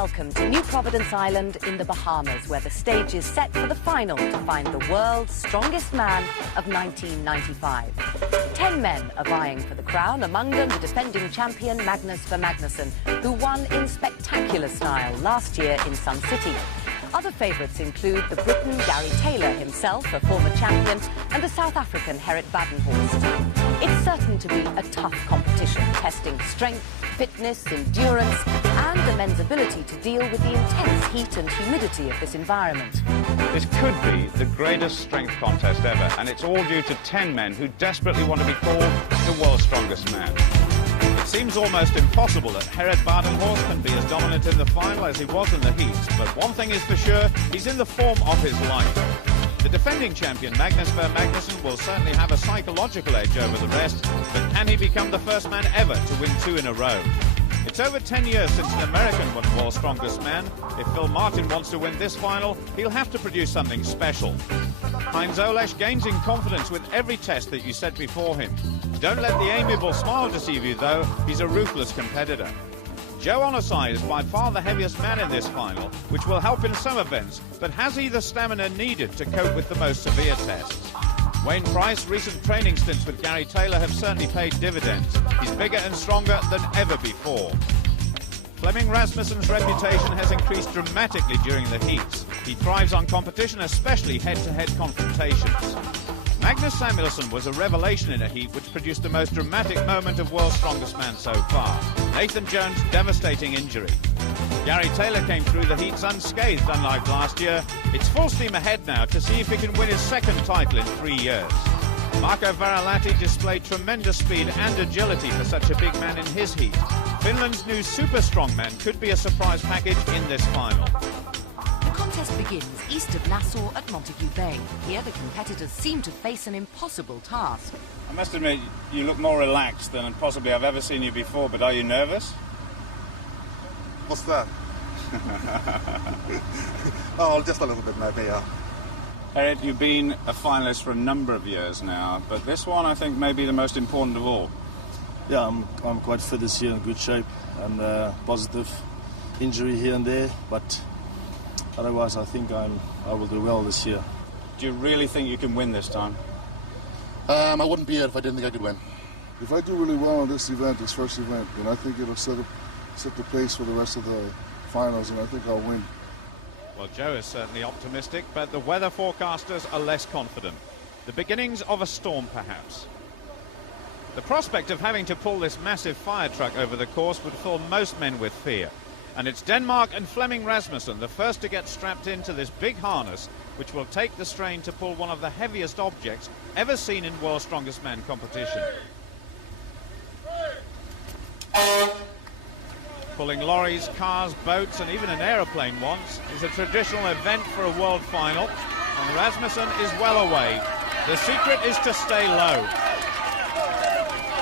welcome to New Providence Island in the Bahamas, where the stage is set for the final to find the world's strongest man of 1995. 10 men are vying for the crown, among them the defending champion Magnus Ver Magnusson, who won in spectacular style last year in Sun City. Other favourites include the Briton Gary Taylor himself, a former champion, and the South African Gerrit Badenhorst. It's certain to be a tough competition, testing strength, fitness, endurance, and the men's ability to deal with the intense heat and humidity of this environment. This could be the greatest strength contest ever, and it's all due to 10 men who desperately want to be called the world's strongest man. It seems almost impossible that Gerrit Badenhorst can be as dominant in the final as he was in the heats, but one thing is for sure, he's in the form of his life. The defending champion Magnus Ver Magnusson will certainly have a psychological edge over the rest, but can he become the first man ever to win 2 in a row? It's over 10 years since an American won World's Strongest Man. If Phil Martin wants to win this final, he'll have to produce something special. Heinz Olesch gains in confidence with every test that you set before him. Don't let the amiable smile deceive you, though. He's a ruthless competitor. Joe Onosai is by far the heaviest man in this final, which will help in some events, but has he the stamina needed to cope with the most severe tests? Wayne Price, recent training stints with Gary Taylor have certainly paid dividends. He's bigger and stronger than ever before. Flemming Rasmussen's reputation has increased dramatically during the heats. He thrives on competition, especially head-to-head confrontations. Magnus Samuelsson was a revelation in a heat which produced the most dramatic moment of World's Strongest Man so far. Nathan Jones' devastating injury. Gary Taylor came through the heats unscathed, unlike last year. It's full steam ahead now to see if he can win his second title in 3 years. Marco Varilati displayed tremendous speed and agility for such a big man in his heat. Finland's new super strongman could be a surprise package in this final. The contest begins east of Nassau at Montague Bay. Here the competitors seem to face an impossible task. I must admit, you look more relaxed than possibly I've ever seen you before, but are you nervous? What's that? Oh, just a little bit maybe, yeah. Gerrit, you've been a finalist for a number of years now, but this one I think may be the most important of all. Yeah, I'm quite fit this year, in good shape, and positive injury here and there, but otherwise I think I will do well this year. Do you really think you can win this time? I wouldn't be here if I didn't think I could win. If I do really well on this event, this first event, then I think it'll set the pace for the rest of the finals, and I think I'll win. Well, Joe is certainly optimistic, but the weather forecasters are less confident. The beginnings of a storm, perhaps. The prospect of having to pull this massive fire truck over the course would fill most men with fear. And it's Denmark and Flemming Rasmussen, the first to get strapped into this big harness, which will take the strain to pull one of the heaviest objects ever seen in World's Strongest Man competition. Pulling lorries, cars, boats, and even an aeroplane once is a traditional event for a world final, and Rasmussen is well away. The secret is to stay low.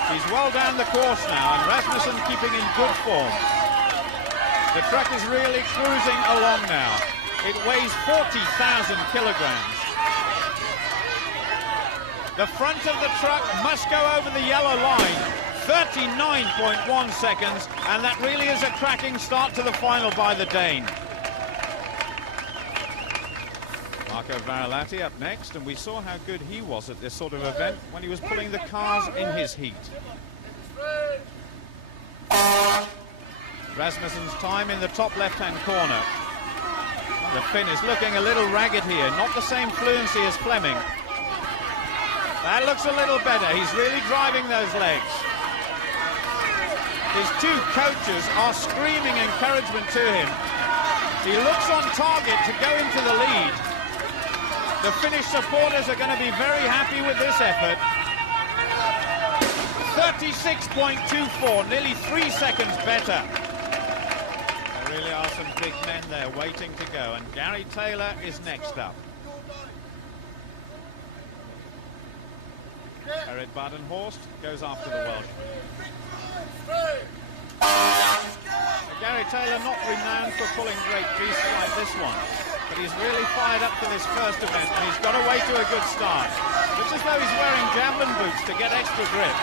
He's well down the course now, and Rasmussen keeping in good form. The truck is really cruising along now. It weighs 40,000 kilograms. The front of the truck must go over the yellow line. 39.1 seconds, and that really is a cracking start to the final by the Dane. Marco Varilati up next, and we saw how good he was at this sort of event when he was pulling the cars in his heat. Rasmussen's time in the top left-hand corner. The Finn is looking a little ragged here, not the same fluency as Flemming. That looks a little better. He's really driving those legs. His two coaches are screaming encouragement to him. He looks on target to go into the lead. The Finnish supporters are going to be very happy with this effort. 36.24, nearly 3 seconds better. There really are some big men there waiting to go, and Gary Taylor is next up. Gerrit Badenhorst goes after the Welsh. Gary Taylor not renowned for pulling great beasts like this one, but he's really fired up for this first event, and he's got away to a good start. Looks as though he's wearing javelin boots to get extra grip.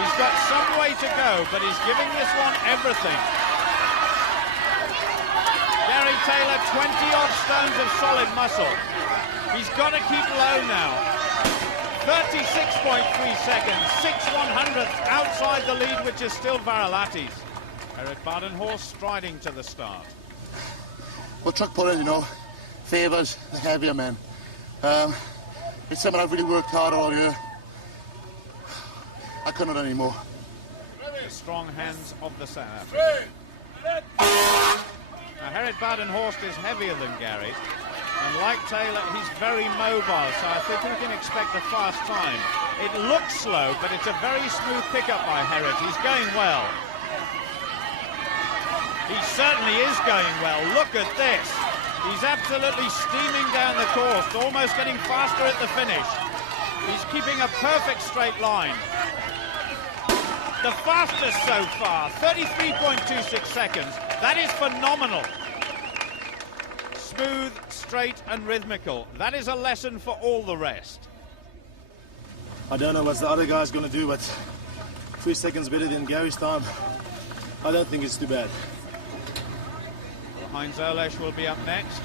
He's got some way to go, but he's giving this one everything. Taylor 20-odd stones of solid muscle. He's got to keep low now. 36.3 seconds, 6/100ths outside the lead, which is still Varelates. Gerrit Badenhorst striding to the start. Well, truck pulling, you know, favours the heavier men. It's something I've really worked hard all year. I couldn't have done any more. The strong hands of the South African. Now, Gerrit Badenhorst is heavier than Gary, and like Taylor, he's very mobile, so I think we can expect a fast time. It looks slow, but it's a very smooth pickup by Gerrit. He's going well. He certainly is going well. Look at this. He's absolutely steaming down the course, almost getting faster at the finish. He's keeping a perfect straight line. The fastest so far, 33.26 seconds. That is phenomenal. Smooth, straight and rhythmical. That is a lesson for all the rest. I don't know what the other guy's going to do, but 3 seconds better than Gary's time. I don't think it's too bad. Heinz Olesch will be up next,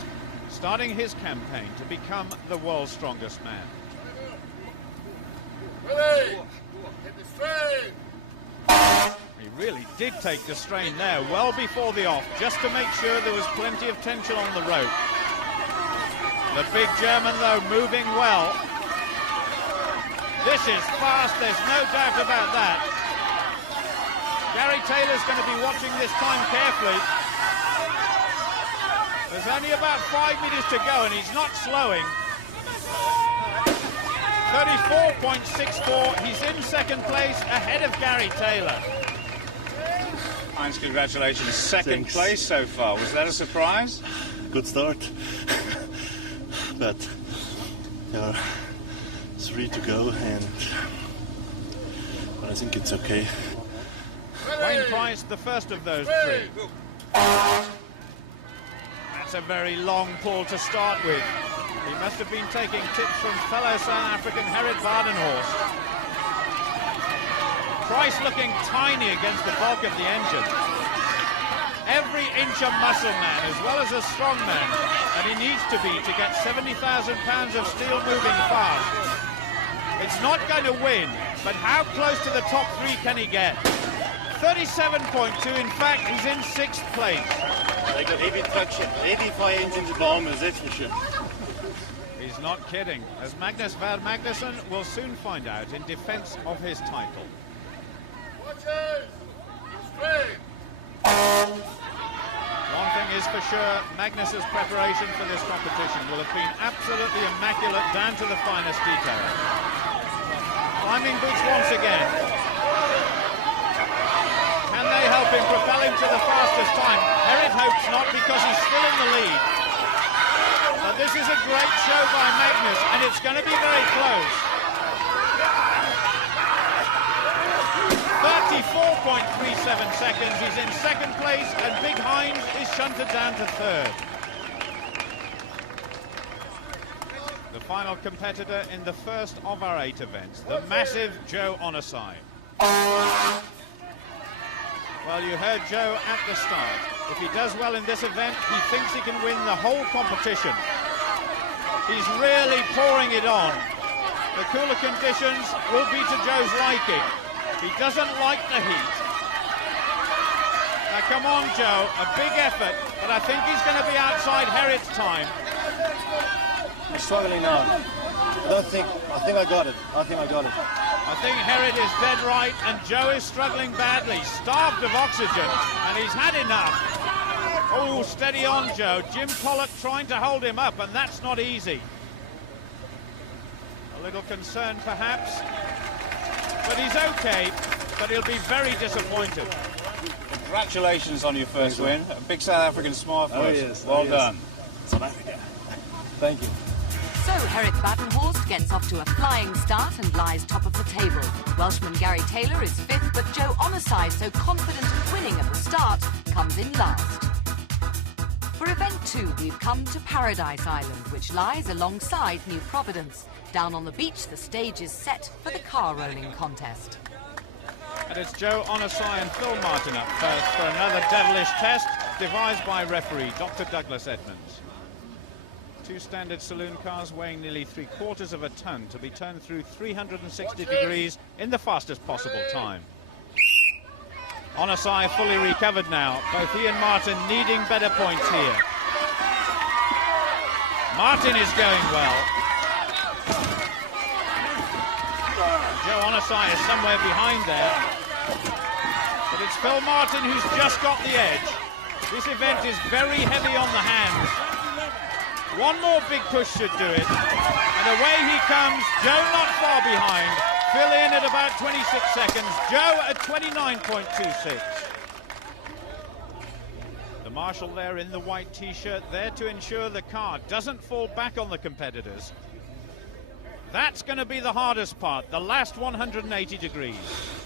starting his campaign to become the world's strongest man. Ready! Hit the strain! He really did take the strain there, well before the off, just to make sure there was plenty of tension on the rope. The big German, though, moving well. This is fast, there's no doubt about that. Gary Taylor's going to be watching this time carefully. There's only about 5 meters to go, and he's not slowing. 34.64. He's in second place, ahead of Gary Taylor. Heinz, congratulations. Second Thanks. place so far. Was that a surprise? Good start. But there are 3 to go, and I think it's okay. Wayne Price, the first of those 3. That's a very long pull to start with. He must have been taking tips from fellow South African Gerrit Badenhorst. Price looking tiny against the bulk of the engine. Every inch a muscle man as well as a strong man, and he needs to be to get 70,000 pounds of steel moving fast. It's not going to win, but how close to the top 3 can he get? 37.2, in fact, he's in 6th place. They got heavy traction, heavy fire engines at Bahamas, that's for sure. He's not kidding, as Magnus Vagh Magnusson will soon find out in defence of his title. Watch it! Straight! One thing is for sure, Magnus's preparation for this competition will have been absolutely immaculate down to the finest detail. Climbing boots once again. Can they help him propel him to the fastest time? Gerrit hopes not, because he's still in the lead. But this is a great show by Magnus, and it's going to be very close. 34.37 seconds. He's in second place, and Big Heinz is shunted down to 3rd. The final competitor in the first of our 8 events, the massive Joe Onosai. Well, you heard Joe at the start. If he does well in this event, he thinks he can win the whole competition. He's really pouring it on. The cooler conditions will be to Joe's liking. He doesn't like the heat. Now, come on, Joe. A big effort, but I think he's going to be outside Gerrit's time. I'm struggling now. I think I got it. I think I think Gerrit is dead right, and Joe is struggling badly, starved of oxygen, and he's had enough. Oh, steady on, Joe. Jim Pollock trying to hold him up, and that's not easy. A little concerned, perhaps, but he's okay, but he'll be very disappointed. Congratulations on your first win. A big South African smile for us. Yes. Well done. South Africa. Thank you. So Gerrit Badenhorst gets off to a flying start and lies top of the table. Welshman Gary Taylor is 5th, but Joe Onosai, so confident of winning at the start, comes in last. For event 2, we've come to Paradise Island, which lies alongside New Providence. Down on the beach, the stage is set for the car rolling contest. And it's Joe Onosai and Phil Martin up first for another devilish test. devised by referee Dr. Douglas Edmonds. 2 standard saloon cars weighing nearly 3/4 of a ton to be turned through 360 degrees in the fastest possible time. Onosai fully recovered now. Both he and Martin needing better points here. Martin is going well. Joe Onosai is somewhere behind there. But it's Phil Martin who's just got the edge. This event is very heavy on the hands. One more big push should do it. And away he comes. Joe not far behind. Phil in at about 26 seconds. Joe at 29.26. The marshal there in the white t-shirt, there to ensure the car doesn't fall back on the competitors. That's going to be the hardest part, the last 180 degrees.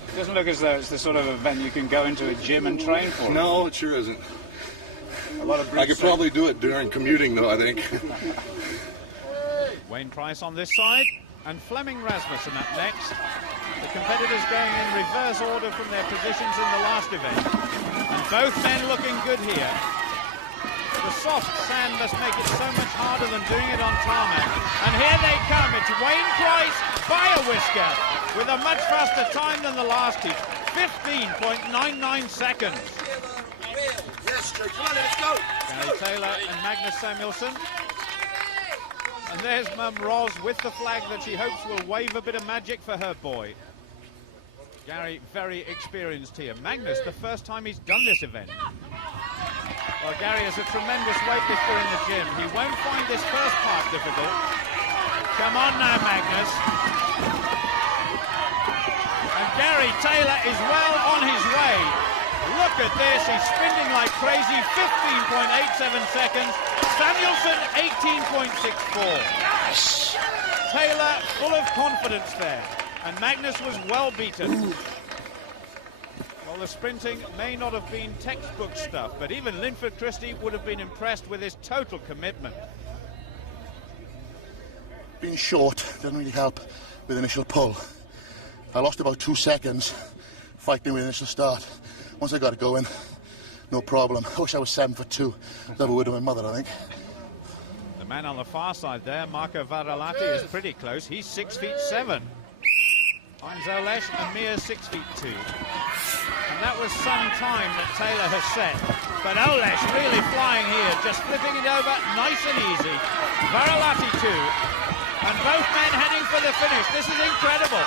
It doesn't look as though it's the sort of event you can go into a gym and train for. No, it sure isn't. A lot of I could probably do it during commuting, though, I think. Wayne Price on this side, and Flemming Rasmussen up next. The competitors going in reverse order from their positions in the last event. And both men looking good here. The soft sand must make it so much harder than doing it on tarmac. And here they come. It's Wayne Price by a whisker with a much faster time than the last heat. 15.99 seconds. Gary Taylor and Magnus Samuelsson. And there's Mum Roz with the flag that she hopes will wave a bit of magic for her boy. Gary, very experienced here. Magnus, the first time he's done this event. Well, Gary is a tremendous weightlifter in the gym. He won't find this first part difficult. Come on now, Magnus. And Gary Taylor is well on his way. Look at this, he's spinning like crazy, 15.87 seconds. Samuelsson, 18.64. Taylor full of confidence there, and Magnus was well beaten. Well, the sprinting may not have been textbook stuff, but even Linford Christie would have been impressed with his total commitment. Being short doesn't really help with initial pull. I lost about 2 seconds fighting with initial start. Once I got it going, no problem. I wish I was 7 foot 2. Never would have my mother, I think. The man on the far side there, Marco Varalati, is pretty close. He's 6 feet 7. Heinz Olesch, a mere 6 feet 2. And that was some time that Taylor has set. But Olesch really flying here, just flipping it over nice and easy. Varalati too. And both men heading for the finish. This is incredible.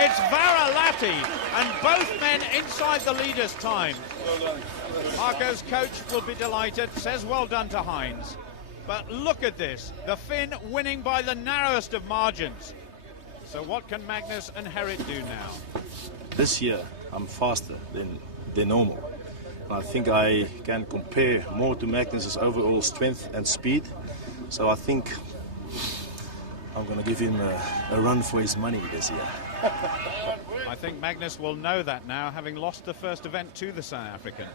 It's Varalati and both men inside the leader's time. Marco's coach will be delighted, says well done to Heinz. But look at this, the Finn winning by the narrowest of margins. So what can Magnus and Herrit do now? This year I'm faster than normal. And I think I can compare more to Magnus's overall strength and speed. So I think I'm going to give him a run for his money this year. I think Magnus will know that now, having lost the first event to the South African.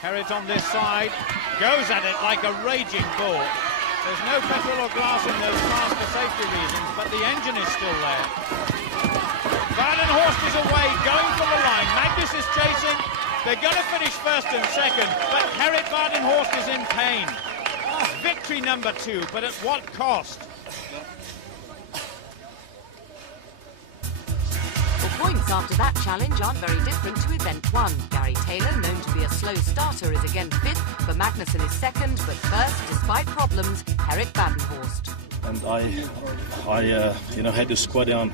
Herrit on this side, goes at it like a raging bull. There's no petrol or glass in those cars for safety reasons, but the engine is still there. Badenhorst is away, going for the line. Magnus is chasing. They're going to finish first and second, but Herrit Badenhorst is in pain. Victory number 2, but at what cost? The points after that challenge aren't very different to event 1. Gary Taylor, known to be a slow starter, is again 5th. For Magnussen is 2nd, but first, despite problems, Herrit Badenhorst. And I had to squat down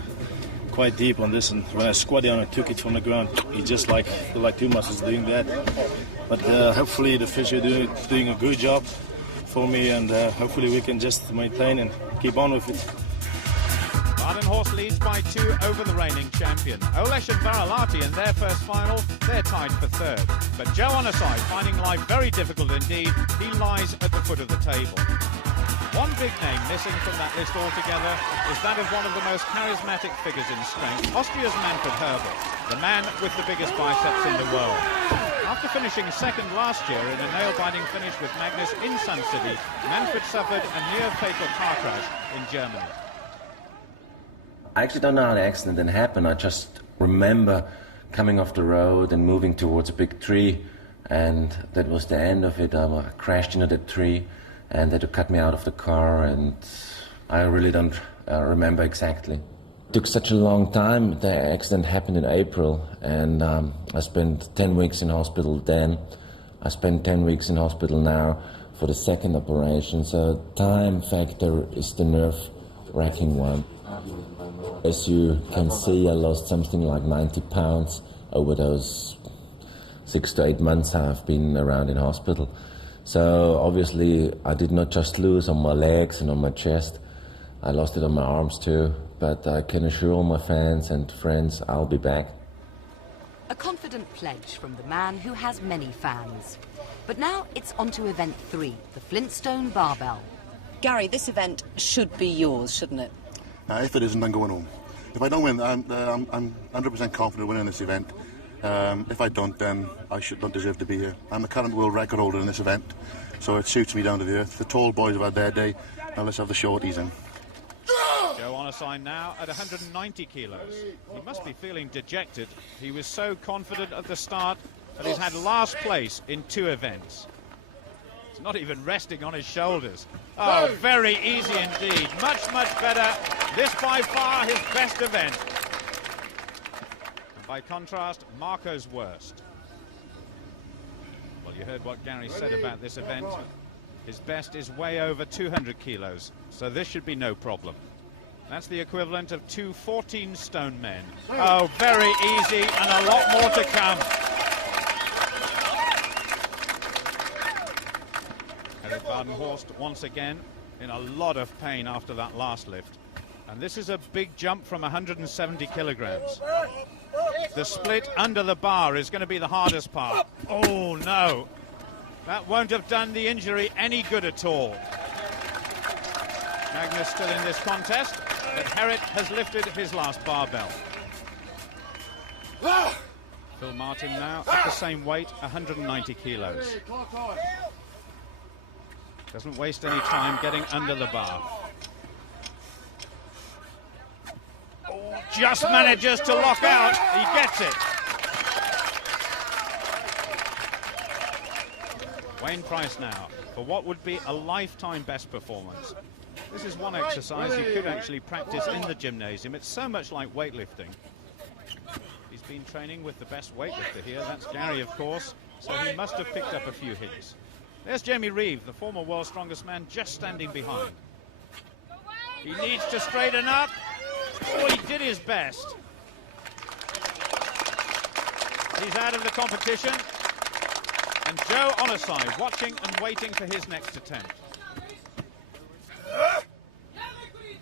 quite deep on this, and when I squat down and took it from the ground, it just feel like 2 muscles doing that. But hopefully the physio doing a good job for me, and hopefully we can just maintain and keep on with it. Badenhorst leads by 2 over the reigning champion. Olesch and Varalati in their first final, they're tied for 3rd. But Joe Onosai, finding life very difficult indeed, he lies at the foot of the table. One big name missing from that list altogether is that of one of the most charismatic figures in strength, Austria's Manfred Herbel, the man with the biggest biceps in the world. After finishing 2nd last year in a nail-biting finish with Magnus in Sun City, Manfred suffered a near-fatal car crash in Germany. I actually don't know how the accident then happened. I just remember coming off the road and moving towards a big tree, and that was the end of it. I crashed into that tree and they had to cut me out of the car, and I really don't remember exactly. It took such a long time. The accident happened in April, and I spent 10 weeks in hospital then. I spent 10 weeks in hospital now for the second operation, so time factor is the nerve-wracking one. As you can see, I lost something like 90 pounds over those 6 to 8 months I've been around in hospital. So obviously I did not just lose on my legs and on my chest, I lost it on my arms too, but I can assure all my fans and friends I'll be back. A confident pledge from the man who has many fans. But now it's on to event 3, the Flintstone Barbell. Gary, this event should be yours, shouldn't it? If it isn't, I'm going home. If I don't win, I'm 100% confident winning this event. If I don't, then I don't deserve to be here. I'm the current world record holder in this event, so it suits me down to the earth. The tall boys have had their day, now let's have the shorties in. Joe Onosine now at 190 kilos. He must be feeling dejected. He was so confident at the start that he's had last place in 2 events. It's not even resting on his shoulders. Oh, very easy indeed. Much, much better. This by far his best event. And by contrast, Marco's worst. Well, you heard what Gary said about this event. His best is way over 200 kilos, so this should be no problem. That's the equivalent of 2 14-stone men. Oh, very easy, and a lot more to come. Gerrit Badenhorst once again in a lot of pain after that last lift. And this is a big jump from 170 kilograms. The split under the bar is going to be the hardest part. Oh, no. That won't have done the injury any good at all. Magnus still in this contest, but Gerrit has lifted his last barbell. Phil Martin now at the same weight, 190 kilos. Doesn't waste any time getting under the bar. Oh, just manages to lock out. He gets it. Wayne Price now for what would be a lifetime best performance. This is one exercise you could actually practice in the gymnasium. It's so much like weightlifting. He's been training with the best weightlifter here. That's Gary, of course, so he must have picked up a few hits. There's Jamie Reeve, the former world's strongest man, just standing behind. He needs to straighten up. Oh, he did his best. He's out of the competition. And Joe Onosine watching and waiting for his next attempt.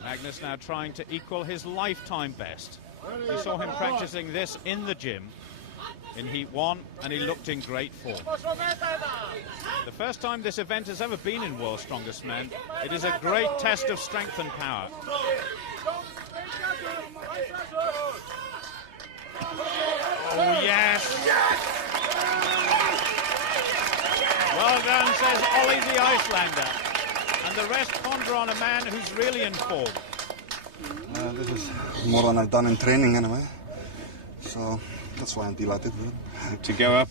Magnus now trying to equal his lifetime best. We saw him practicing this in the gym in Heat 1, and he looked in great form. The first time this event has ever been in World's Strongest Man, it is a great test of strength and power. Oh, yes! Well done, says Ollie the Icelander. And the rest ponder on a man who's really in form. This is more than I've done in training anyway. So that's why I'm delighted with it. To go up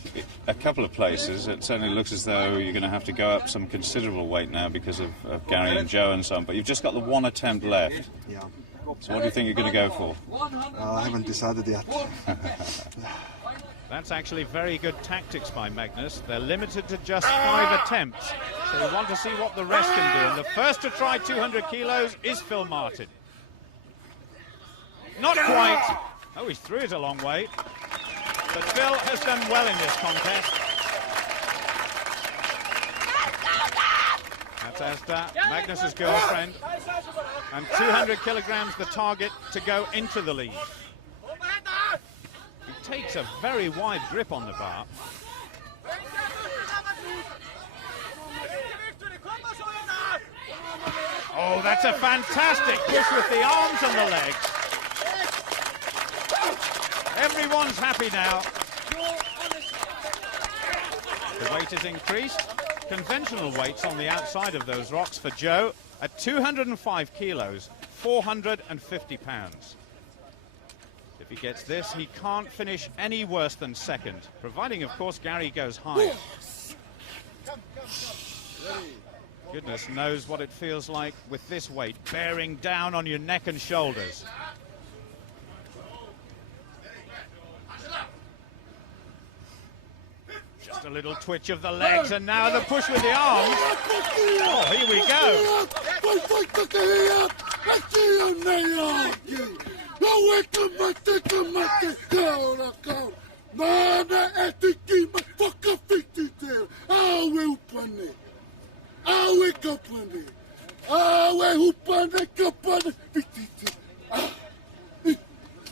a couple of places, it certainly looks as though you're going to have to go up some considerable weight now because of Gary and Joe and so on. But you've just got the one attempt left. Yeah. So what do you think you're going to go for? I haven't decided yet. That's actually very good tactics by Magnus. They're limited to just 5 attempts. So we want to see what the rest can do. And the first to try 200 kilos is Phil Martin. Not quite. Oh, he threw it a long way. But Phil has done well in this contest. That's Asta, Magnus's girlfriend. And 200 kilograms the target to go into the lead. He takes a very wide grip on the bar. Oh, that's a fantastic push with the arms and the legs. Everyone's happy now. The weight is increased. Conventional weights on the outside of those rocks for Joe at 205 kilos, 450 pounds. If he gets this, he can't finish any worse than second, providing, of course, Gary goes higher. Goodness knows what it feels like with this weight bearing down on your neck and shoulders. Just a little twitch of the legs, and now the push with the arms. Oh, here we go.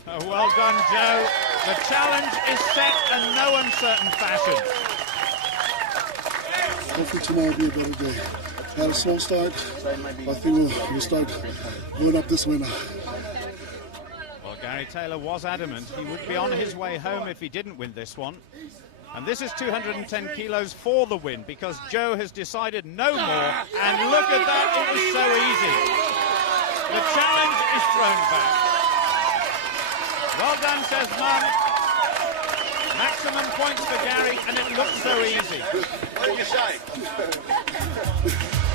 Oh, well done, Joe. The challenge is set in no uncertain fashion. Hopefully tonight will be a better day. Had a slow start. I think we'll start going up this way now. Well, Gary Taylor was adamant he would be on his way home if he didn't win this one. And this is 210 kilos for the win, because Joe has decided no more. And look at that, it was so easy. The challenge is thrown back. Well done, says Mum. Maximum points for Gary, and it looks so easy. What did you say?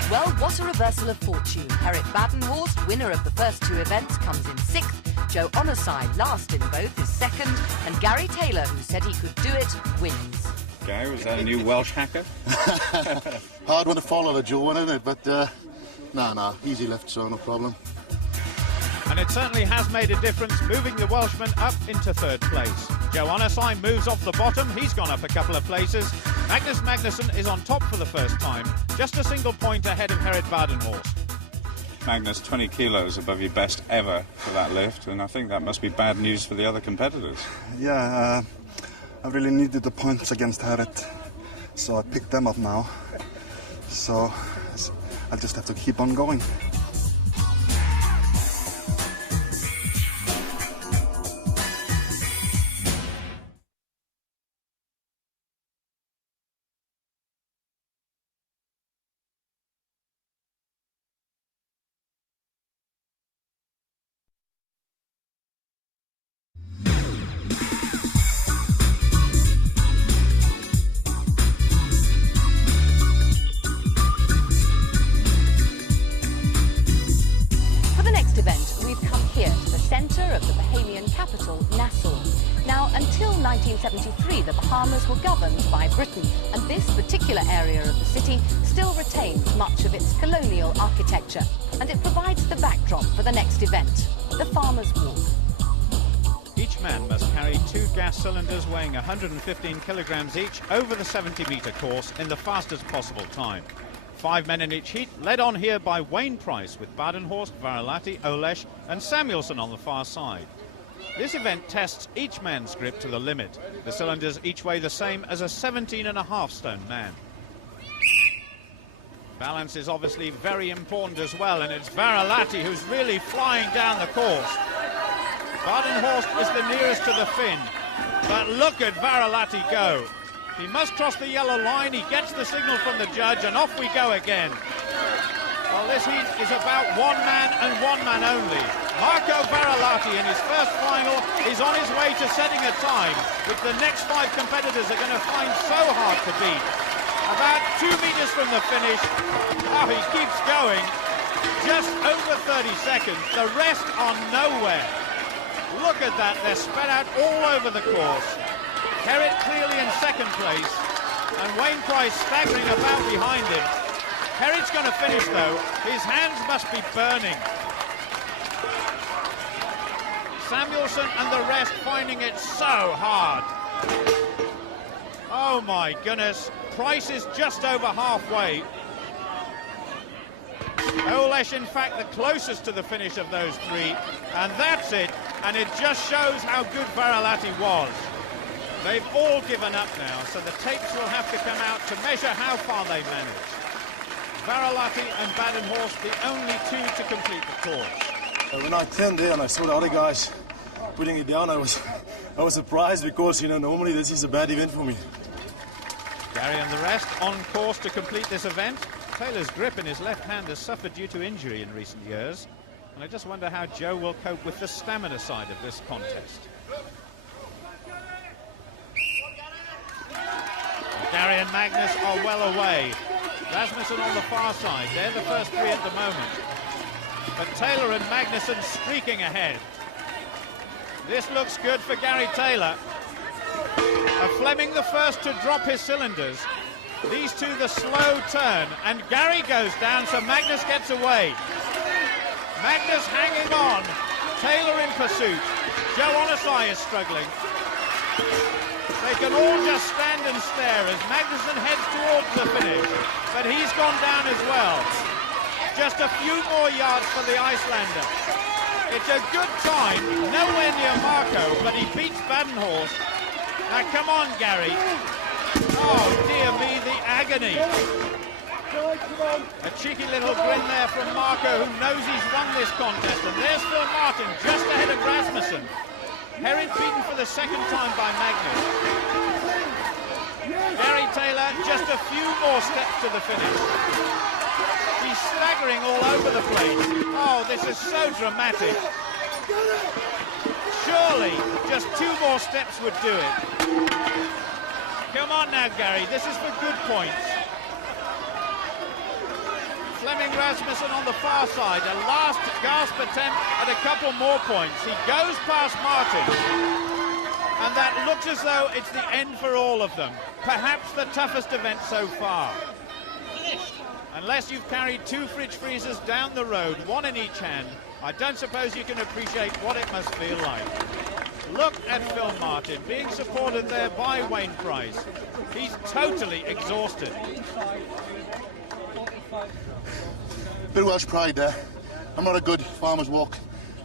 Well, what a reversal of fortune. Gerrit Badenhorst, winner of the first two events, comes in 6th. Joe Onosai, last in both, is 2nd. And Gary Taylor, who said he could do it, wins. Gary, was that a new Welsh hacker? Hard one to follow the Joe one, isn't it? But, nah, easy lift, so no problem. And it certainly has made a difference, moving the Welshman up into 3rd place. Joe Onosai moves off the bottom. He's gone up a couple of places. Magnus Magnusson is on top for the first time, just a single point ahead of Gerrit Badenhorst. Magnus, 20 kilos above your best ever for that lift, and I think that must be bad news for the other competitors. Yeah, I really needed the points against Gerrit, so I picked them up now. So I'll just have to keep on going. Of the Bahamian capital, Nassau. Now, until 1973, the Bahamas were governed by Britain, and this particular area of the city still retains much of its colonial architecture, and it provides the backdrop for the next event, the Farmers' Walk. Each man must carry 2 gas cylinders weighing 115 kilograms each over the 70-metre course in the fastest possible time. 5 men in each heat, led on here by Wayne Price, with Badenhorst, Varilati, Olesh and Samuelson on the far side. This event tests each man's grip to the limit. The cylinders each weigh the same as a 17.5 stone man. Balance is obviously very important as well, and it's Varilati who's really flying down the course. Badenhorst is the nearest to the fin, but look at Varilati go. He must cross the yellow line, he gets the signal from the judge, and off we go again. Well, this heat is about one man and one man only. Marco Varilati in his first final is on his way to setting a time, which the next 5 competitors are going to find so hard to beat. About 2 meters from the finish. Oh, he keeps going. Just over 30 seconds. The rest are nowhere. Look at that, they're spread out all over the course. Gerrit clearly in 2nd place, and Wayne Price staggering about behind him. Gerrit's going to finish though. His hands must be burning. Samuelson and the rest finding it so hard. Oh my goodness. Price is just over halfway. Olesh, in fact, the closest to the finish of those 3. And that's it. And it just shows how good Varilati was. They've all given up now, so the tapes will have to come out to measure how far they managed. Varilati and Badenhorst, the only 2 to complete the course. When I turned there and I saw the other guys putting it down, I was surprised because, normally this is a bad event for me. Gary and the rest on course to complete this event. Taylor's grip in his left hand has suffered due to injury in recent years, and I just wonder how Joe will cope with the stamina side of this contest. Gary and Magnus are well away. Rasmussen on the far side. They're the first three at the moment. But Taylor and Magnussen streaking ahead. This looks good for Gary Taylor. Fleming the first to drop his cylinders. These two the slow turn, and Gary goes down, so Magnus gets away. Magnus hanging on. Taylor in pursuit. Joe Onosai is struggling. They can all just stand and stare as Magnussen heads towards the finish, but he's gone down as well. Just a few more yards for the Icelander. It's a good time, nowhere near Marco, but he beats Badenhorst. Now come on, Gary. Oh dear me, the agony. A cheeky little grin there from Marco, who knows he's won this contest, and there's Phil Martin just ahead of Rasmussen. Herod beaten for the second time by Magnus. Gary Taylor just a few more steps to the finish. He's staggering all over the place. Oh, this is so dramatic. Surely just 2 more steps would do it. Come on now, Gary, this is for good points. Fleming Rasmussen on the far side, a last gasp attempt at a couple more points. He goes past Martin, and that looks as though it's the end for all of them. Perhaps the toughest event so far. Unless you've carried 2 fridge freezers down the road, 1 in each hand, I don't suppose you can appreciate what it must feel like. Look at Phil Martin being supported there by Wayne Price. He's totally exhausted. Bit of Welsh pride there. I'm not a good farmer's walk,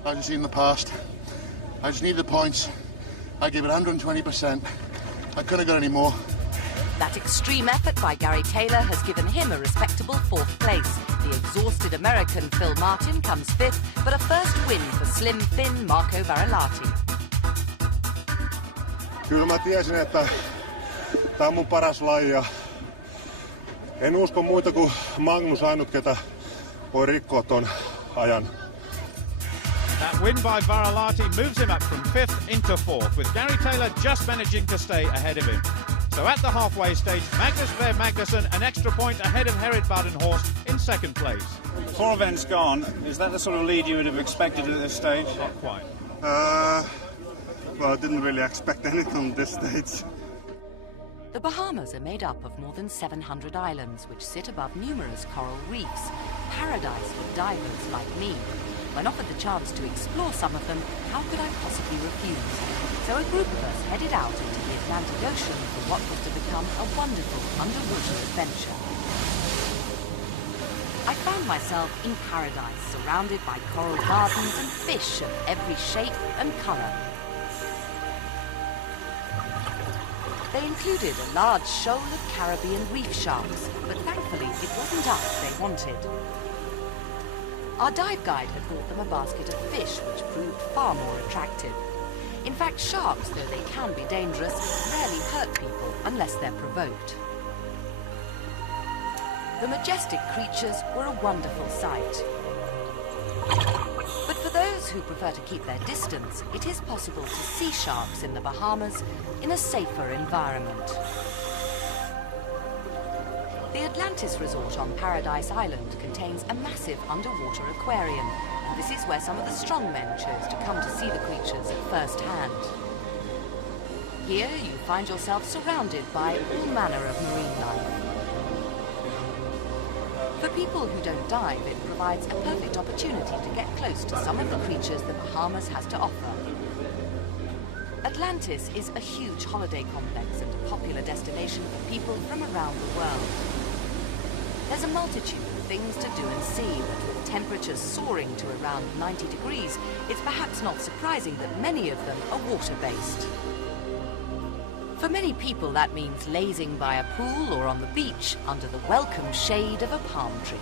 as you've seen in the past. I just needed the points. I gave it 120%. I couldn't have got any more. That extreme effort by Gary Taylor has given him a respectable 4th place. The exhausted American Phil Martin comes 5th, but a first win for slim thin Marco Varalati. Kyllä mä tiesin, että tää on mun paras laji ja en usko muita kuin Magnus ainut, ketä voi rikkoa ton ajan. That win by Varalati moves him up from 5th into 4th, with Gary Taylor just managing to stay ahead of him. So at the halfway stage, Magnus Ver Magnussen an extra point ahead of Herod Badenhorst in 2nd place. 4 events gone. Is that the sort of lead you would have expected at this stage? Not quite. Well, I didn't really expect anything on this stage. The Bahamas are made up of more than 700 islands which sit above numerous coral reefs, paradise for divers like me. When offered the chance to explore some of them, how could I possibly refuse? So a group of us headed out into the Atlantic Ocean for what was to become a wonderful underwater adventure. I found myself in paradise, surrounded by coral gardens and fish of every shape and colour. They included a large shoal of Caribbean reef sharks, but thankfully it wasn't us they wanted. Our dive guide had brought them a basket of fish, which proved far more attractive. In fact, sharks, though they can be dangerous, rarely hurt people unless they're provoked. The majestic creatures were a wonderful sight. But for those who prefer to keep their distance, it is possible to see sharks in the Bahamas in a safer environment. The Atlantis Resort on Paradise Island contains a massive underwater aquarium, and this is where some of the strong men chose to come to see the creatures at first hand. Here you find yourself surrounded by all manner of marine life. For people who don't dive, it provides a perfect opportunity to get close to some of the creatures the Bahamas has to offer. Atlantis is a huge holiday complex and a popular destination for people from around the world. There's a multitude of things to do and see, but with temperatures soaring to around 90 degrees, it's perhaps not surprising that many of them are water-based. For many people, that means lazing by a pool or on the beach under the welcome shade of a palm tree.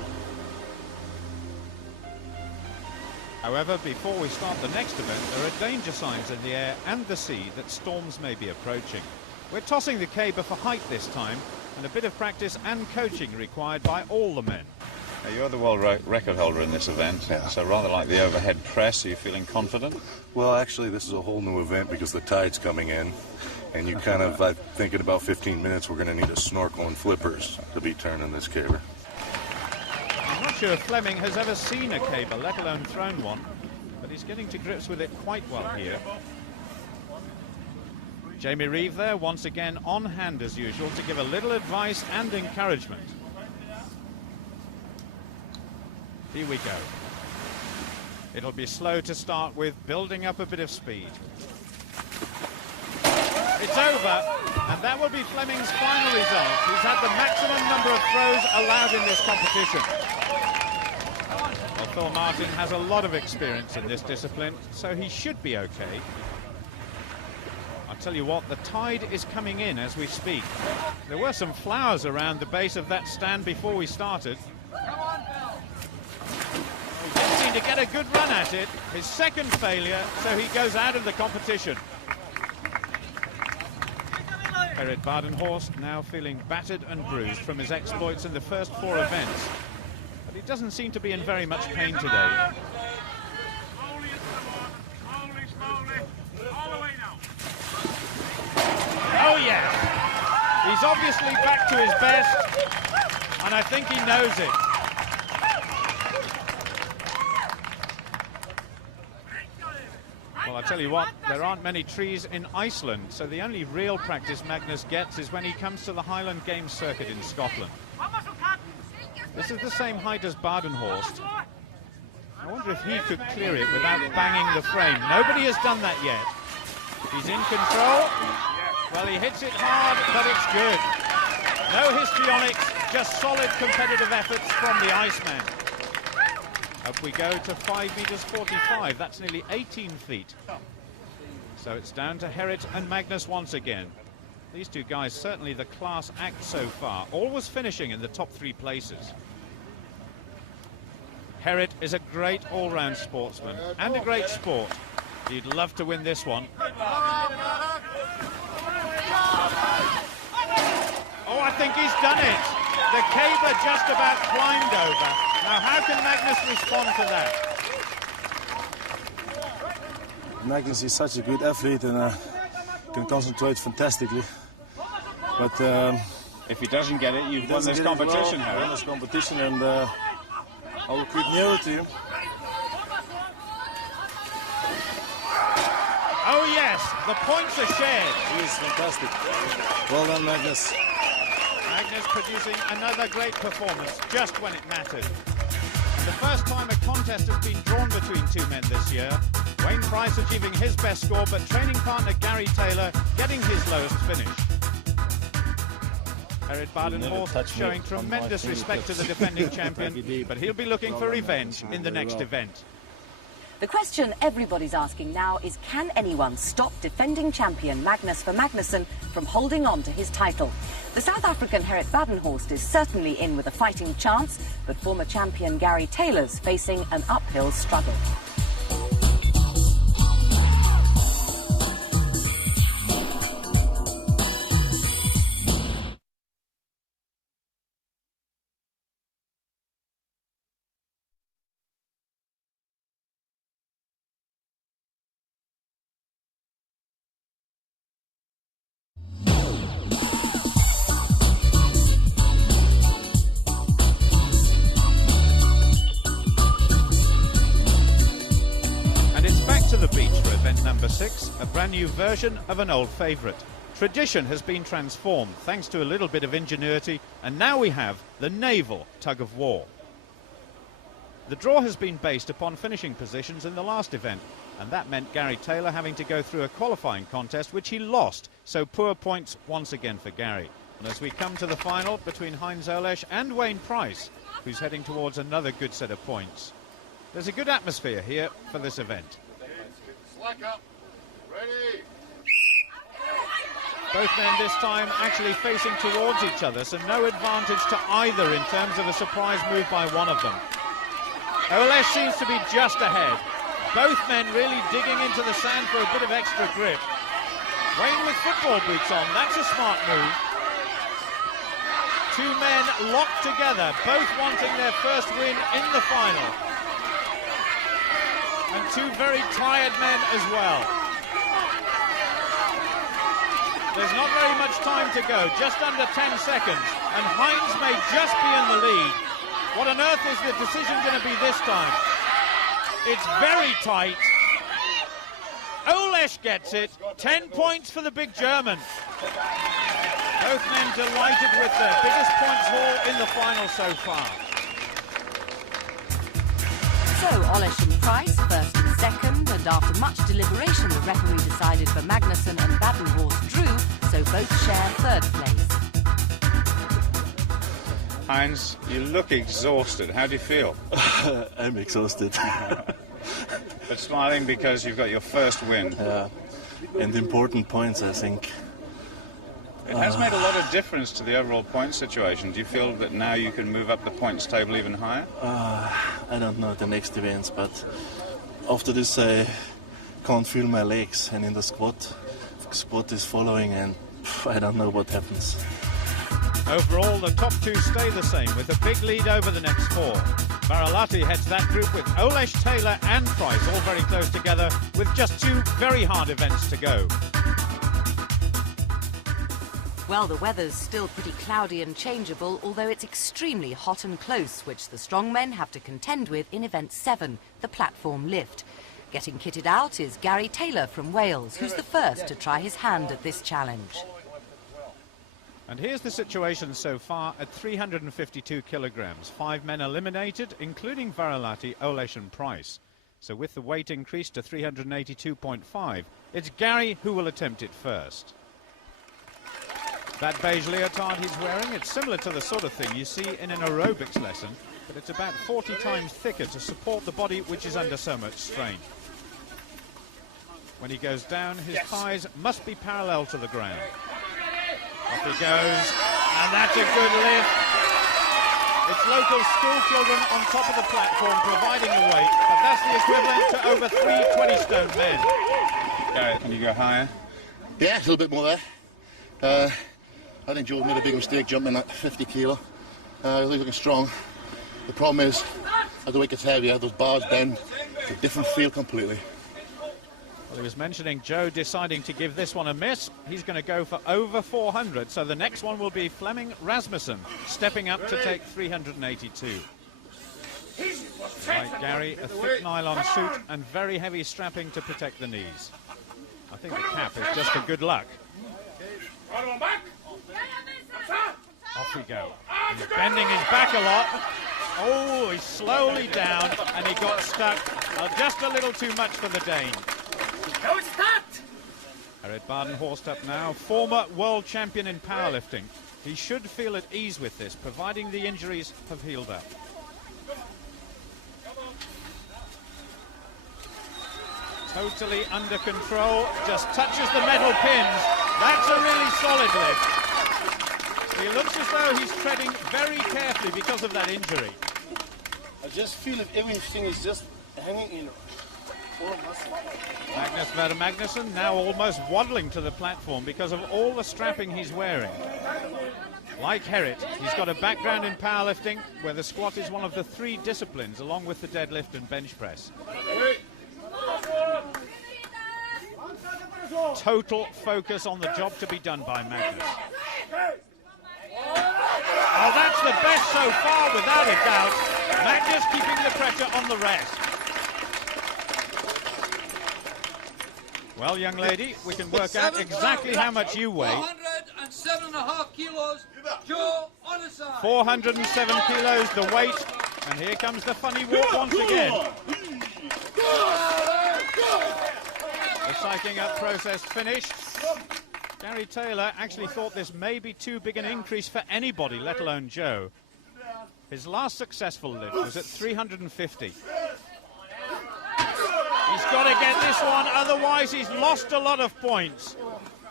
However, before we start the next event, there are danger signs in the air and the sea that storms may be approaching. We're tossing the caber for height this time, and a bit of practice and coaching required by all the men. You're the world record holder in this event, so rather like the overhead press, are you feeling confident? Well, actually, this is a whole new event because the tide's coming in, and you kind of, I think in about 15 minutes, we're going to need a snorkel and flippers to be turning this caber. I'm not sure Fleming has ever seen a caber, let alone thrown one, but he's getting to grips with it quite well here. Jamie Reeve there, once again on hand as usual, to give a little advice and encouragement. Here we go. It'll be slow to start with, building up a bit of speed. It's over, and that will be Fleming's final result. He's had the maximum number of throws allowed in this competition. Well, Phil Martin has a lot of experience in this discipline, so he should be okay. I'll tell you what, the tide is coming in as we speak. There were some flowers around the base of that stand before we started. He didn't seem to get a good run at it. His second failure, so he goes out of the competition. Gerrit Badenhorst now feeling battered and bruised from his exploits in the first 4 events. But he doesn't seem to be in very much pain today. Oh yes, he's obviously back to his best, and I think he knows it. Well, I tell you what, there aren't many trees in Iceland, so the only real practice Magnus gets is when he comes to the Highland Games circuit in Scotland. This is the same height as Badenhorst. I wonder if he could clear it without banging the frame. Nobody has done that yet. He's in control. Well, he hits it hard, but it's good. No histrionics, just solid competitive efforts from the Iceman. Up we go to 5 meters 45. That's nearly 18 feet. So it's down to Gerrit and Magnus once again. These two guys, certainly the class act so far, always finishing in the top 3 places. Gerrit is a great all-round sportsman and a great sport. He'd love to win this one. Oh, I think he's done it. The caber just about climbed over. Now, how can Magnus respond to that? Magnus is such a good athlete and can concentrate fantastically. But if he doesn't get it, you've won this competition, Harry. Won this competition, and I will keep nearer to him. Oh yes, the points are shared. He is fantastic. Well done, Magnus. Magnus producing another great performance just when it mattered. The first time a contest has been drawn between 2 men this year. Wayne Price achieving his best score, but training partner Gary Taylor getting his lowest finish. Gerrit Badenhorst showing tremendous respect to the defending champion, but he'll be looking for revenge in the next event. The question everybody's asking now is, can anyone stop defending champion Magnus Ver Magnusson from holding on to his title? The South African Gerrit Badenhorst is certainly in with a fighting chance, but former champion Gary Taylor's facing an uphill struggle. Number 6, a brand new version of an old favourite. Tradition has been transformed thanks to a little bit of ingenuity, and now we have the naval tug of war. The draw has been based upon finishing positions in the last event, and that meant Gary Taylor having to go through a qualifying contest which he lost, so poor points once again for Gary. And as we come to the final between Heinz Olesch and Wayne Price, who's heading towards another good set of points. There's a good atmosphere here for this event. Slack up. Ready. Both men this time actually facing towards each other, so no advantage to either in terms of a surprise move by one of them. Olesch seems to be just ahead. Both men really digging into the sand for a bit of extra grip. Wayne with football boots on, that's a smart move. Two men locked together, both wanting their first win in the final. And two very tired men as well. There's not very much time to go, just under 10 seconds, and Heinz may just be in the lead. What on earth is the decision going to be this time? It's very tight. Olesh gets it. 10 points for the big German. Both men delighted with their biggest points haul in the final so far. So Olesh and Price, first and second, and after much deliberation, the referee decided for Magnusson and Badenhorst drew, so both share third place. Heinz, you look exhausted. How do you feel? I'm exhausted. But smiling because you've got your first win. Yeah, and important points, I think. It has made a lot of difference to the overall point situation. Do you feel that now you can move up the points table even higher? I don't know the next events, but after this I can't feel my legs, and in the squat is following, and I don't know what happens. Overall, the top two stay the same, with a big lead over the next four. Varalati heads that group with Olesh, Taylor and Price all very close together, with just two very hard events to go. Well, the weather's still pretty cloudy and changeable, although it's extremely hot and close, which the strongmen have to contend with in Event 7, the platform lift. Getting kitted out is Gary Taylor from Wales, who's the first to try his hand at this challenge. And here's the situation so far at 352 kilograms. 5 men eliminated, including Varalati, Olesh and Price. So with the weight increased to 382.5, it's Gary who will attempt it first. That beige leotard he's wearing, it's similar to the sort of thing you see in an aerobics lesson, but it's about 40 times thicker to support the body which is under so much strain. When he goes down, his thighs must be parallel to the ground. Off he goes, and that's a good lift. It's local school children on top of the platform providing the weight, but that's the equivalent to over 3 20-stone men. Gareth, can you go higher? Yeah, a little bit more there. I think Joe made a big mistake jumping at 50 kilo. He's looking strong. The problem is, as the weight gets heavier, those bars bend. It's a different feel completely. Well, he was mentioning Joe deciding to give this one a miss. He's going to go for over 400, so the next one will be Flemming Rasmussen, stepping up to take 382. Like Gary, a thick nylon suit and very heavy strapping to protect the knees. I think the cap is just for good luck. Off we go. He's bending his back a lot. Oh, he's slowly down, and he got stuck. Just a little too much for the Dane. Herod Badenhorst up now, former world champion in powerlifting. He should feel at ease with this, providing the injuries have healed up. Totally under control, just touches the metal pins. That's a really solid lift. He looks as though he's treading very carefully because of that injury. I just feel if everything is just hanging in. Magnus Sverre Magnusson now almost waddling to the platform because of all the strapping he's wearing. Like Herod, he's got a background in powerlifting where the squat is one of the 3 disciplines along with the deadlift and bench press. Total focus on the job to be done by Magnus. Oh, that's the best so far, without a doubt. Magnus keeping the pressure on the rest. Well, young lady, we can work out exactly how much you weigh. 407.5 kilos, Joe Onesai. 407 kilos, the weight. And here comes the funny walk once again. The psyching up process finished. Gary Taylor actually thought this may be too big an increase for anybody, let alone Joe. His last successful lift was at 350. He's got to get this one, otherwise he's lost a lot of points.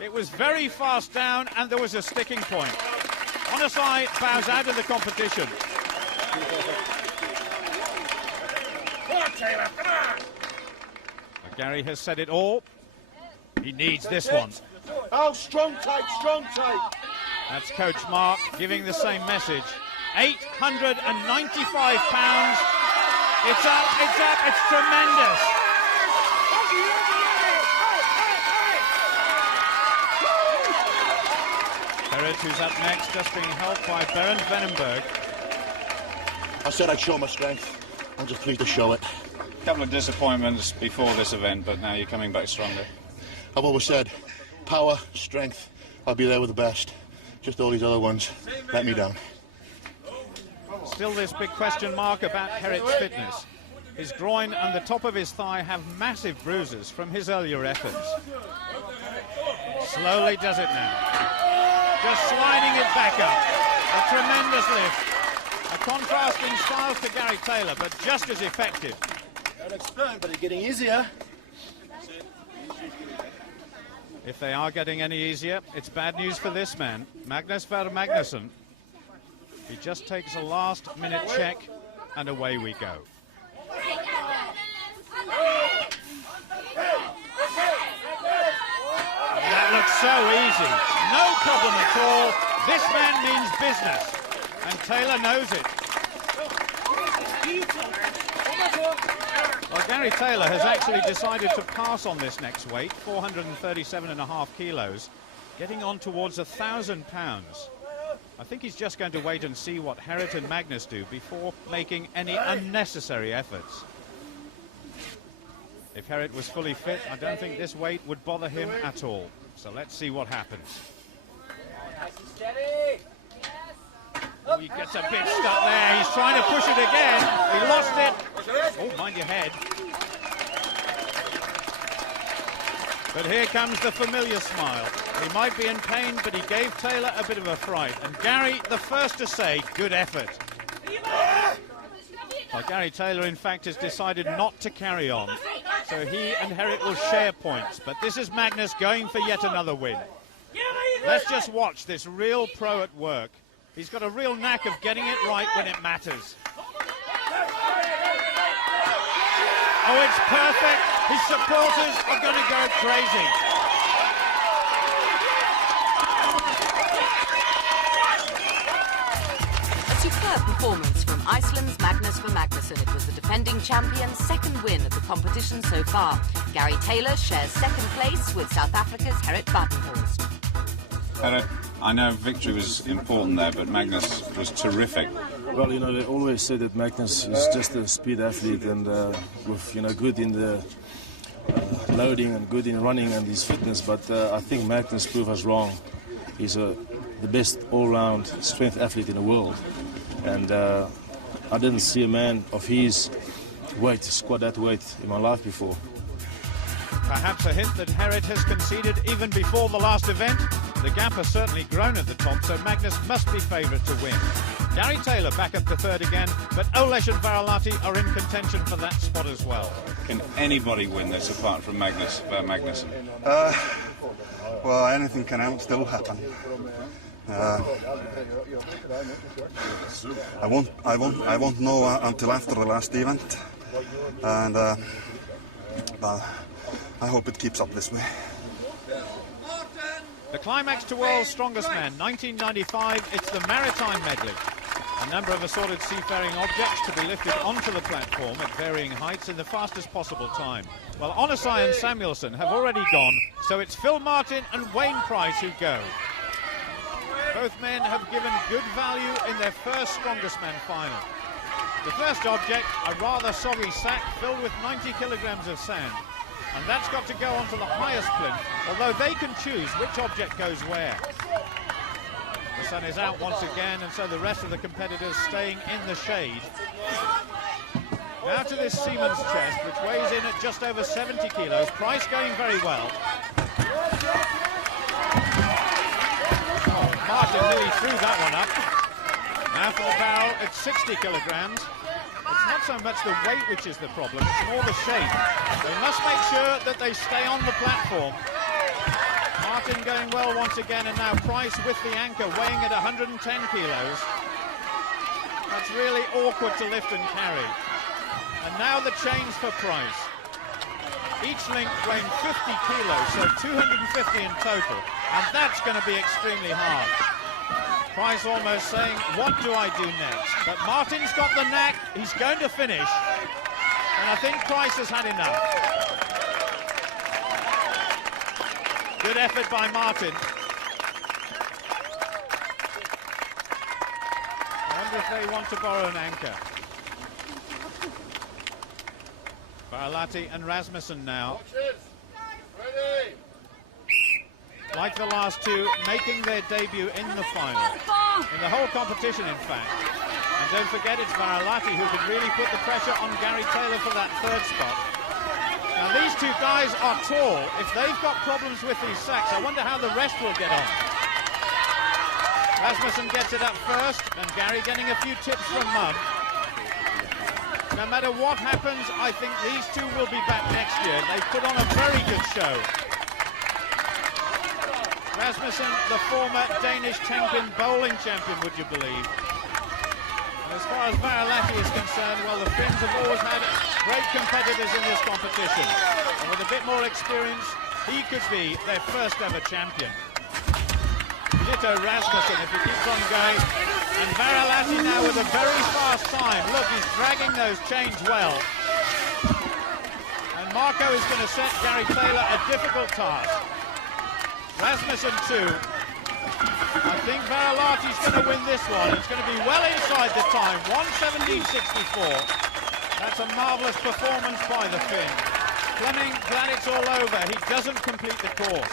It was very fast down and there was a sticking point. Onesai bows out of the competition. Gary has said it all. He needs this one. Oh, strong take, strong take. That's Coach Mark giving the same message. 895 pounds. It's up, it's tremendous. Herod, who's up next, just being helped by Berend Venenberg. I said I'd show my strength. I'm just pleased to show it. A couple of disappointments before this event, but now you're coming back stronger. I've always said, power, strength, I'll be there with the best. Just all these other ones let me down. Still this big question mark about Herod's fitness. His groin and the top of his thigh have massive bruises from his earlier efforts. Slowly does it now. Just sliding it back up. A tremendous lift. A contrasting style to Gary Taylor, but just as effective. Don't explode, but it's getting easier. If they are getting any easier, it's bad news for this man, Magnus Ver Magnusson. He just takes a last-minute check, and away we go. That looks so easy. No problem at all. This man means business, and Taylor knows it. Well, Gary Taylor has actually decided to pass on this next weight, 437.5 kilos, getting on towards 1,000 pounds. I think he's just going to wait and see what Herod and Magnus do before making any unnecessary efforts. If Herod was fully fit, I don't think this weight would bother him at all. So let's see what happens. Oh, he gets a bit stuck there. He's trying to push it again. He lost it. Oh, mind your head. But here comes the familiar smile. He might be in pain, but he gave Taylor a bit of a fright. And Gary, the first to say, good effort. Well, Gary Taylor, in fact, has decided not to carry on. So he and Herrick will share points. But this is Magnus going for yet another win. Let's just watch this real pro at work. He's got a real knack of getting it right when it matters. Oh, it's perfect. His supporters are going to go crazy. A superb performance from Iceland's Magnus Ver Magnusson. It was the defending champion's second win of the competition so far. Gary Taylor shares second place with South Africa's Gerrit Badenhorst. Herod, I know victory was important there, but Magnus was terrific. Well, you know, they always say that Magnus is just a speed athlete and with, you know, good in the loading and good in running and his fitness, but I think Magnus proved us wrong. He's the best all-round strength athlete in the world, and I didn't see a man of his weight squat that weight in my life before. Perhaps a hint that Herod has conceded even before the last event. The gap has certainly grown at the top, so Magnus must be favourite to win. Gary Taylor back up to third again, but Olesh and Varalahti are in contention for that spot as well. Can anybody win this apart from Magnus Ver Magnusson? Well, anything can still happen. I won't know until after the last event, and but I hope it keeps up this way. The climax to World's Strongest Man, 1995, it's the Maritime Medley. A number of assorted seafaring objects to be lifted onto the platform at varying heights in the fastest possible time. Well, Onosai and Samuelson have already gone, so it's Phil Martin and Wayne Price who go. Both men have given good value in their first Strongest Man final. The first object, a rather soggy sack filled with 90 kilograms of sand. And that's got to go onto the highest plinth, although they can choose which object goes where. The sun is out once again, and so the rest of the competitors staying in the shade. Now to this seaman's chest, which weighs in at just over 70 kilos. Price going very well. Oh, Martin nearly threw that one up. Now for the barrel at 60 kilograms. It's not so much the weight which is the problem, it's more the shape. They must make sure that they stay on the platform. Martin going well once again, and now Price with the anchor weighing at 110 kilos. That's really awkward to lift and carry. And now the chains for Price. Each link weighing 50 kilos, so 250 in total. And that's going to be extremely hard. Price almost saying, what do I do next? But Martin's got the knack. He's going to finish. And I think Price has had enough. Good effort by Martin. I wonder if they want to borrow an anchor. Baralati and Rasmussen now. Ready. Like the last two, making their debut in the final. In the whole competition, in fact. And don't forget, it's Baralati who could really put the pressure on Gary Taylor for that third spot. Now, these two guys are tall. If they've got problems with these sacks, I wonder how the rest will get on. Rasmussen gets it up first, and Gary getting a few tips from Mum. No matter what happens, I think these two will be back next year. They've put on a very good show. Rasmussen, the former Danish 10-pin bowling champion, would you believe? And as far as Baralati is concerned, well, the Finns have always had great competitors in this competition. And with a bit more experience, he could be their first ever champion. Ditto Rasmussen if he keeps on going. And Baralati now with a very fast time. Look, he's dragging those chains well. And Marco is going to set Gary Taylor a difficult task. Rasmussen too. I think Baralati's going to win this one. It's going to be well inside the time. 1:17.64. That's a marvellous performance by the Finn. Fleming, glad it's all over. He doesn't complete the course.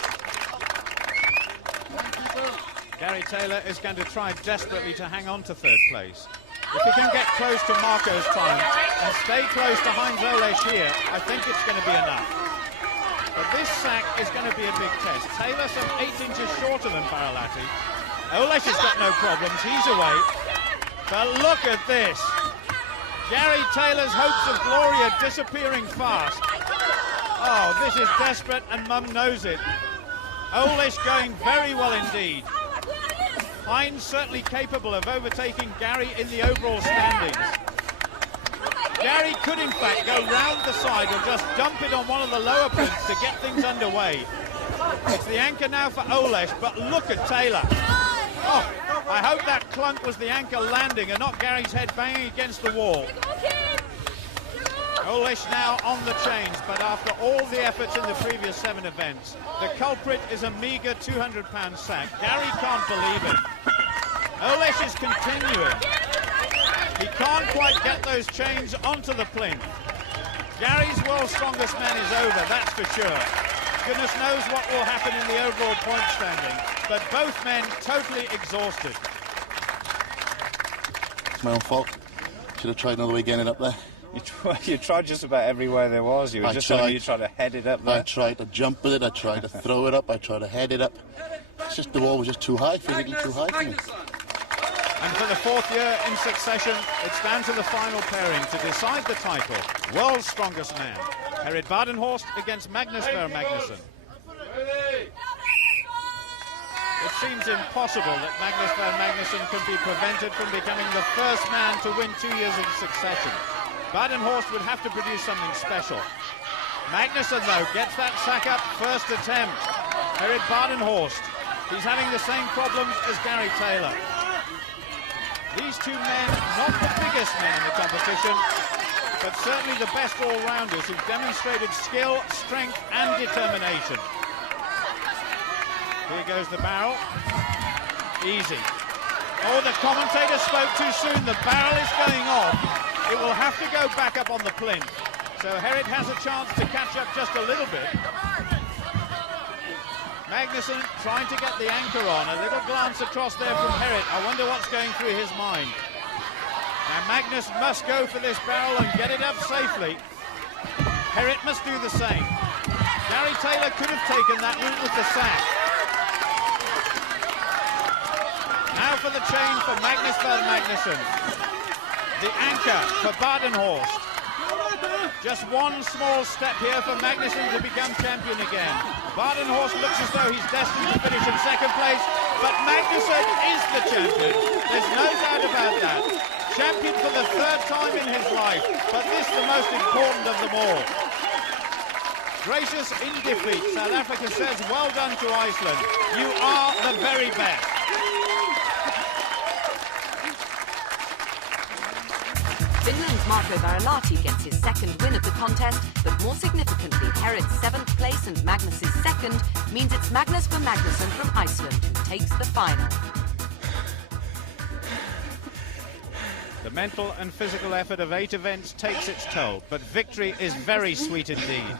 Gary Taylor is going to try desperately to hang on to third place. If he can get close to Marco's time and stay close to Heinz Olesch here, I think it's going to be enough. But this sack is going to be a big test. Taylor some 8 inches shorter than Baralati. Olesch has got no problems, he's away. But look at this. Gary Taylor's hopes of glory are disappearing fast. Oh, this is desperate and Mum knows it. Olesch going very well indeed. Heinz certainly capable of overtaking Gary in the overall standings. Gary could, in fact, go round the side or just dump it on one of the lower plinths to get things underway. It's the anchor now for Olesch, but look at Taylor. Oh, I hope that clunk was the anchor landing and not Gary's head banging against the wall. Olesch now on the chains, but after all the efforts in the previous 7 events, the culprit is a meagre 200-pound sack. Gary can't believe it. Olesch is continuing. He can't quite get those chains onto the plinth. Gary's world's strongest man is over, that's for sure. Goodness knows what will happen in the overall point standing, but both men totally exhausted. It's my own fault. Should have tried another way getting it up there. You tried just about everywhere there was. You were just telling me you tried to head it up there. I tried to jump with it, I tried to throw it up, I tried to head it up. It's just the wall was just too high, physically too high for me. And for the 4th year in succession, it's down to the final pairing to decide the title. World's strongest man. Herred Badenhorst against Magnus Ver Magnusson. It seems impossible that Magnus Ver Magnusson can be prevented from becoming the first man to win 2 years in succession. Badenhorst would have to produce something special. Magnusson, though, gets that sack up first attempt. Herred Badenhorst. He's having the same problems as Gary Taylor. These two men, not the biggest men in the competition, but certainly the best all-rounders who've demonstrated skill, strength and determination. Here goes the barrel. Easy. Oh, the commentator spoke too soon. The barrel is going off. It will have to go back up on the plinth. So Herred has a chance to catch up just a little bit. Magnusson trying to get the anchor on. A little glance across there from Herred. I wonder what's going through his mind. Now Magnus must go for this barrel and get it up safely. Herred must do the same. Gary Taylor could have taken that route with the sack. Now for the chain for Magnus Ver Magnusson. The anchor for Badenhorst. Just one small step here for Magnusson to become champion again. Badenhorst looks as though he's destined to finish in second place, but Magnusson is the champion. There's no doubt about that. Champion for the 3rd time in his life, but this the most important of them all. Gracious in defeat, South Africa says well done to Iceland. You are the very best. Finland's Marco Varilahti gets his second win of the contest, but more significantly, Herod's 7th place and Magnus's 2nd means it's Magnus for Magnusson from Iceland who takes the final. The mental and physical effort of 8 events takes its toll, but victory is very sweet indeed.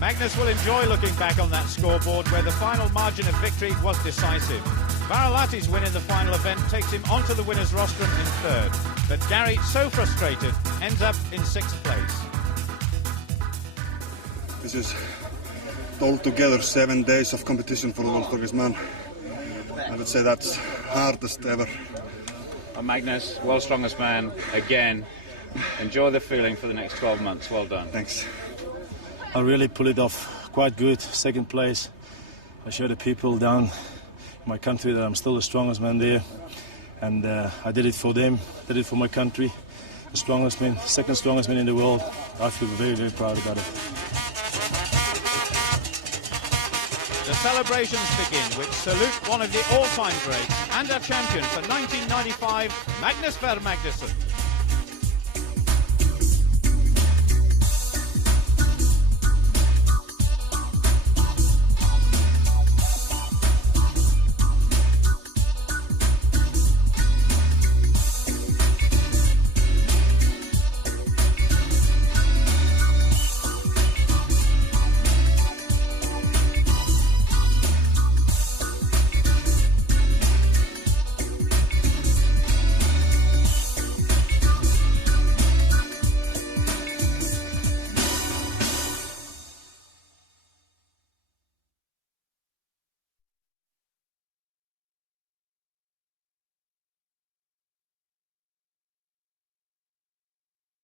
Magnus will enjoy looking back on that scoreboard where the final margin of victory was decisive. Varilahti's win in the final event takes him onto the winner's rostrum in 3rd, but Gary, so frustrated, ends up in 6th place. This is altogether 7 days of competition for the world's strongest man. I would say that's hardest ever. Magnus, world's strongest man again. Enjoy the feeling for the next 12 months. Well done. Thanks. I really pulled it off quite good, 2nd place. I showed the people down in my country that I'm still the strongest man there, and I did it for them, did it for my country. The strongest man, 2nd strongest man in the world. I feel very, very proud about it. The celebrations begin, which salute one of the all-time greats and our champion for 1995, Magnus Ver Magnusson.